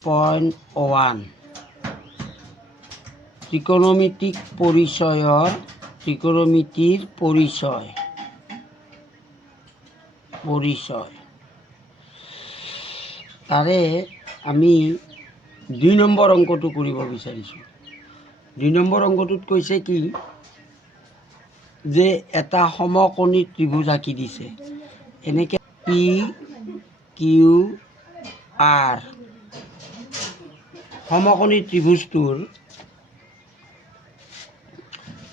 1 ত্ৰিকোণমিতিক ত্ৰিকোণমিতিৰ পৰিচয় তাৰে আমি 2 নম্বৰ অংকটো কৰিব বিচাৰিছোঁ। 2 নম্বৰ অংকটোত কৈছে কি যে এটা সমকোণী ত্ৰিভুজ আঁকি দিছে, এনেকৈ পি কিউ আৰ সমকোণী ত্ৰিভুজটোৰ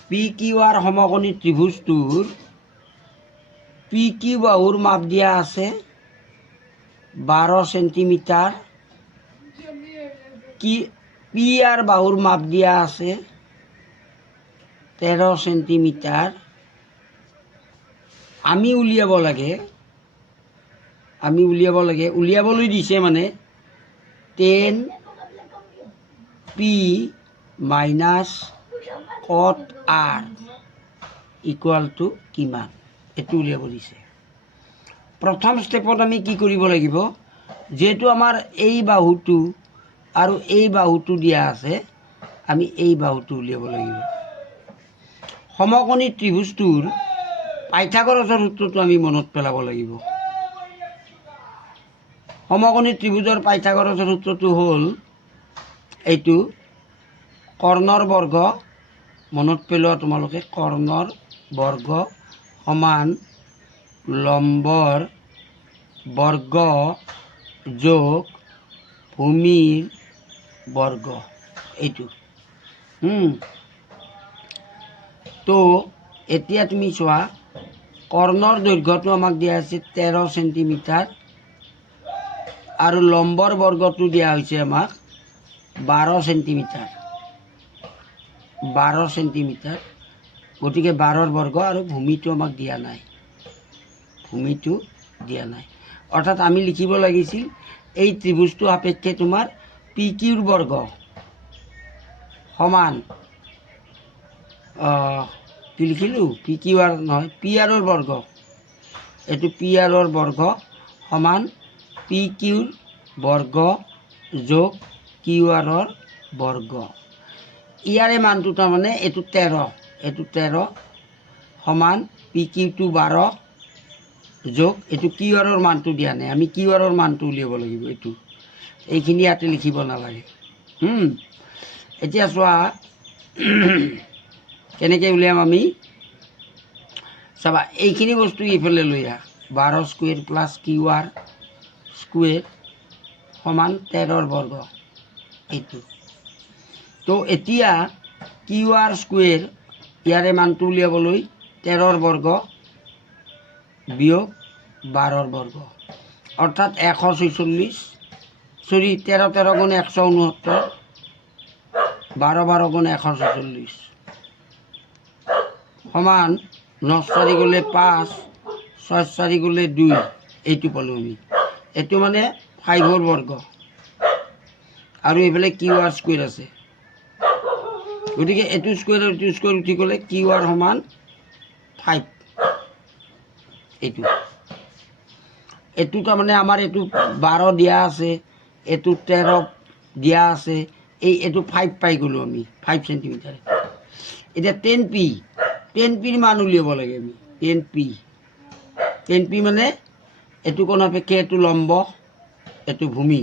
পি কিউ আৰ সমকোণী ত্ৰিভুজটোৰ পি কিউ বাহুৰ মাপ দিয়া আছে 12 সেন্টিমিটাৰ, পি আৰ বাহুৰ মাপ দিয়া আছে 13 সেন্টিমিটার। আমি উলিয়াব লাগে উলিয়াবলৈ দিছে মানে 10 পি মাইনাছ কট আৰ ইকুয়াল টু কিমান, এইটো উলিয়াব দিছে। প্ৰথম ষ্টেপত আমি কি কৰিব লাগিব, যেহেতু আমাৰ এই বাহুটো আৰু এই বাহুটো দিয়া আছে, আমি এই বাহুটো উলিয়াব লাগিব। সমকোণী ত্ৰিভুজটোৰ পাইথাগোৰাছৰ সূত্ৰটো আমি মনত পেলাব লাগিব। সমকোণী ত্ৰিভুজৰ পাইথাগোৰাছৰ সূত্ৰটো হ'ল এইটো, কৰ্ণৰ বৰ্গ, মনত পেলোৱা তোমালোকে, কৰ্ণৰ বৰ্গ সমান লম্বৰ বৰ্গ যোগ ভূমিৰ বৰ্গ, এইটো। তো এতিয়া তুমি চোৱা, কৰ্ণৰ দৈৰ্ঘ্যটো আমাক দিয়া আছে 13 সেন্টিমিটাৰ আৰু লম্বৰ বৰ্গটো দিয়া হৈছে আমাক 12 সেন্টিমিটাৰ, গতিকে 12ৰ বৰ্গ, আৰু ভূমিটো আমাক দিয়া নাই, অৰ্থাৎ আমি লিখিব লাগিছিল এই ত্ৰিভুজটো সাপেক্ষে তোমাৰ পি কিউৰ বৰ্গ সমান কি লিখিলোঁ, পি কিউ আৰ নহয়, পি আৰৰ বৰ্গ, এইটো পি আৰৰ বৰ্গ সমান পি কিউৰ বৰ্গ যোগ কিউ আৰৰ বৰ্গ। ইয়াৰে মানটো তাৰমানে এইটো 13 সমান পি কিউটো 12 যোগ এইটো কিউ আৰৰ মানটো দিয়া নাই, আমি কিউ আৰৰ মানটো উলিয়াব লাগিব। এইখিনি ইয়াতে লিখিব নালাগে। এতিয়া চোৱা কেনেকৈ উলিয়াম আমি, চাবা, এইখিনি বস্তু এইফালে লৈ আহা, 12 square plus Q R square সমান 13ৰ বৰ্গ, এইটো। তো এতিয়া কিউ আৰ স্কুৱেৰ ইয়াৰে মানটো উলিয়াবলৈ 13ৰ বৰ্গ বিয়োগ 12ৰ বৰ্গ, অৰ্থাৎ 146, 13 গুণ 169, 12 গুণ 146 সমান 9 4 গ'লে 5, 6 4 গ'লে 2, এইটো পালোঁ আমি। এইটো মানে 5ৰ বৰ্গ, আৰু এইফালে কিউ আৰ স্কুৱেৰ আছে, গতিকে এইটো স্কুৱেৰ আৰু এইটো স্কুৱেৰ উঠি গ'লে কিউ আৰ সমান 5, এইটো তাৰমানে আমাৰ এইটো 12 দিয়া আছে, এইটো 13 দিয়া আছে, এইটো 5 পাই গ'লোঁ আমি, 5 সেন্টিমিটাৰ। এতিয়া 10 পিৰ মান উলিয়াব লাগে আমি, 10 পি মানে এইটো কোণ সাপেক্ষে এইটো লম্ব, এইটো ভূমি,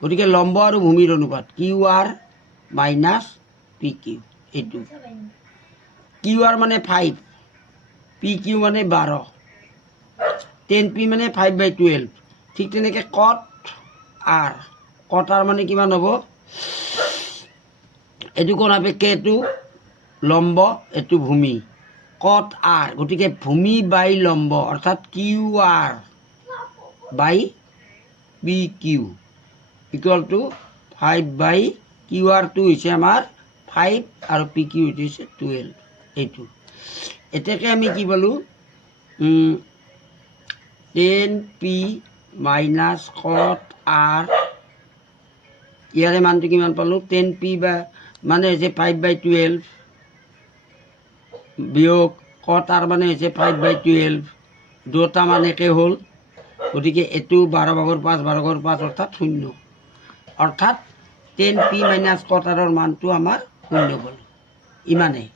গতিকে লম্ব আৰু ভূমিৰ অনুপাত Q R minus P Q, এইটো। কিউ আৰ মানে 5, পি কিউ মানে 12, 10 পি মানে 5/12, ঠিক তেনেকৈ কট আৰ মানে কিমান হ'ব, এইটো কোণ সাপেক্ষে এইটো লম্ব, এইটো ভূমি, কট আৰ, গতিকে ভূমি বাই লম্ব, অৰ্থাৎ Q R by P Q equal to 5 Q আৰটো হৈছে আমাৰ 5 আৰু পি কিউ হৈছে 12, এইটো। এতিয়াকে আমি কি পালোঁ, 10 পি মাইনাছ কট আৰ, ইয়াৰে মানটো কিমান পালোঁ, 10 পি মানে হৈছে 5/12 বিয়োগ কট আৰ মানে হৈছে 5/12, দুটা মান একে হ'ল, গতিকে এইটো 12 ভাগৰ 5 অৰ্থাৎ 0, অৰ্থাৎ 10p - কটাৰৰ মানটো আমাৰ শূন্য পালোঁ ইমানেই।